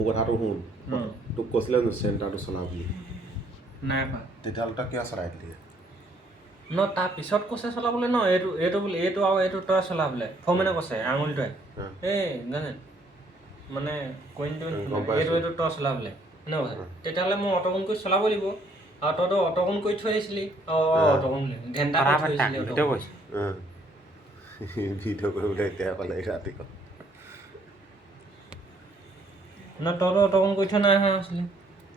কথাটো শুন তোক কৈছিলে নো চেণ্টাৰটো চলা বুলি নাই কোৱা তেতিয়াহ'লে তই কিয় চলাই দিলি ন তাৰ পিছত কৈছে চলাবলৈ ন এইটো বোলে এইটো আৰু এইটো তই চলাবলৈ ফৰ্মেনে কৈছে আঙুলিটোৱে এই জানে মানে এইটো তই চলাবলৈ ন তেতিয়াহ'লে মই অট'কন কৰি চলাব লাগিব আৰু তইতো অট'কন কৰি থৈ আহিছিলি অট'কন ঘেণ্টা কৰি থৈ আহিছিলি ভিডিঅ' কৰিবলৈ এতিয়া পালে ৰাতিপুৱা ন তইতো অট'কন কৰি থৈ নাই অহা আছিলে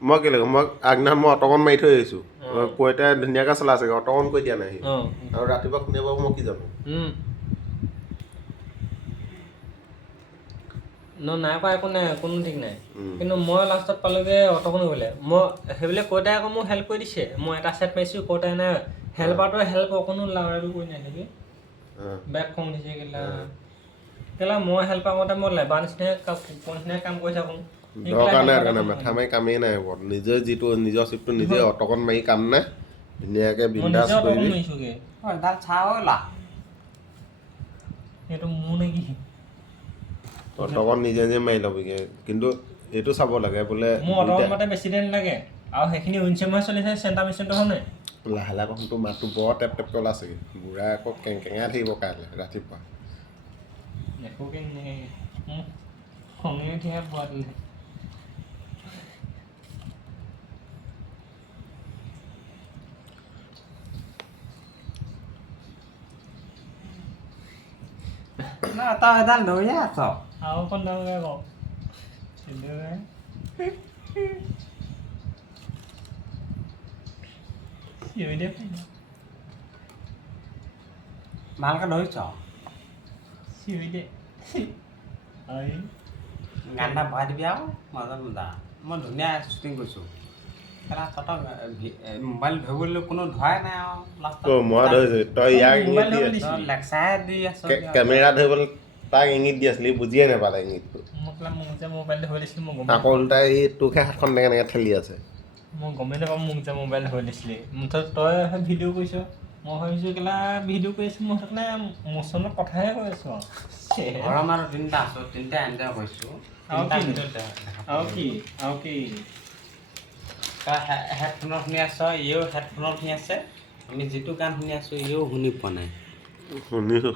মই কেলে মই আগদিনা মই অট'কন মাৰি থৈ আহিছোঁ কৈতে ধুনীয়াকৈ চলাই আছে অট'কন কৰি দিয়া নাই আৰু ৰাতিপুৱা কোনে পাব মই কি জানো নাই কৰা একো নাই কোনো ঠিক নাই কিন্তু মই লাষ্টত পালোঁগৈ অট'কন কৰিলে মই সেইবিলাক কৈতাই আকৌ মোক হেল্প কৰি দিছে মই এটা ছেট পাইছোঁ কৈতাই নাই হেল্পাৰটোৱে হেল্প অকণো লাভাৰটো কৰি নাই নেকি বেক খং দিছে কেলা মই হেল্পাৰ মতে মই লেবাৰ নিচিনাই কাম কৰি থাকোঁ দৰকাৰ নাই কাৰণে মাথা মাৰি কামেই নাই হ'ব নিজে যিটো নিজৰ চিপটো নিজে অট'কন মাৰি কাম নাই ধুনীয়াকৈ বিন্দাছ কৰিবি এইটো মোৰ নেকি অট'কন নিজে নিজে মাৰি ল'বিগৈ কিন্তু এইটো চাব লাগে বোলে মোৰ অট'কন মাতে বেছি দেৰি নালাগে আৰু সেইখিনি উইনচেমহে চলিছে চেণ্টাৰ মেচিনটো হয় নাই লাহে লাহে কচোন তোৰ মাতটো বৰ টেপ টেপকৈ ওলাইছেগৈ বুঢ়া আকৌ কেংকেঙাই থাকিব কাইলৈ ৰাতিপুৱা একো খঙে উঠিহে পোৱা দিলে tao đang đuổi á sao আৰু অকণ ডাঙৰকৈ কওঁ চিঞৰি দে mal cái đuổi sao চিঞৰি দে গানটা ভৰাই দিবি আৰু মাজত মজা মই ধুনীয়া শ্বুটিং কৰিছোঁ কেলা তহঁতক মোবাইল ধৰিবলৈ কোনো ধৰাই নাই আৰু লাষ্টত মই ধৰিছোঁ তই ইয়াক লেকচাৰ দি আছ কেমেৰা ধৰিবলৈ তাক ইংগিত দি আছিলি বুজিয়ে নাপালে ইংগিতটো মোক যে মোবাইলটো ধৰি দিছিলোঁ মই আকৌ ওলটাই এই তোকহে হাতখন এনেকৈ ঠেলি আছে মই গমেই নাপাওঁ মোক যে মোবাইল ধৰি দিছিলি মুঠতে তই ভিডিঅ' কৰিছ মই ভাবিছোঁ কেলা ভিডিঅ' কৰি আছোঁ মই সেইকাৰণে মোচনত কথাহে কৈ আছোঁ ঘৰৰ মানুহ তিনিটা আছোঁ তিনিটা এনজয় কৰিছোঁ আৰু কি তই হেডফোনত শুনি আছ ইয়েও হেডফোনত শুনি আছে আমি যিটো গান শুনি আছোঁ ইয়েও শুনি পোৱা নাই শুনিছোঁ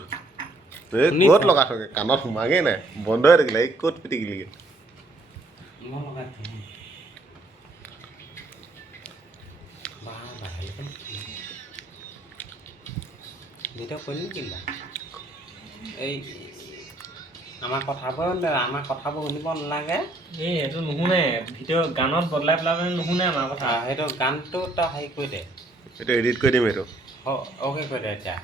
এই ক'ত লগাই থাকে কাণত সোমাগৈ নাই বন্ধ হৈ থাকিলে এই ক'ত পিটিকিলিগৈ মই লগাই থাকোঁ ভিডিঅ' কৰিম কিলা এই আমাৰ কথাবোৰ শুনিব নালাগে এই এইটো নুশুনে ভিডিঅ' গানত বদলাই পেলাই মানে নুশুনে আমাৰ কথা সেইটো গানটো তই হেৰি কৰি দে এইটো এডিট কৰি দিম এইটো অ'কে কৰি দে এতিয়া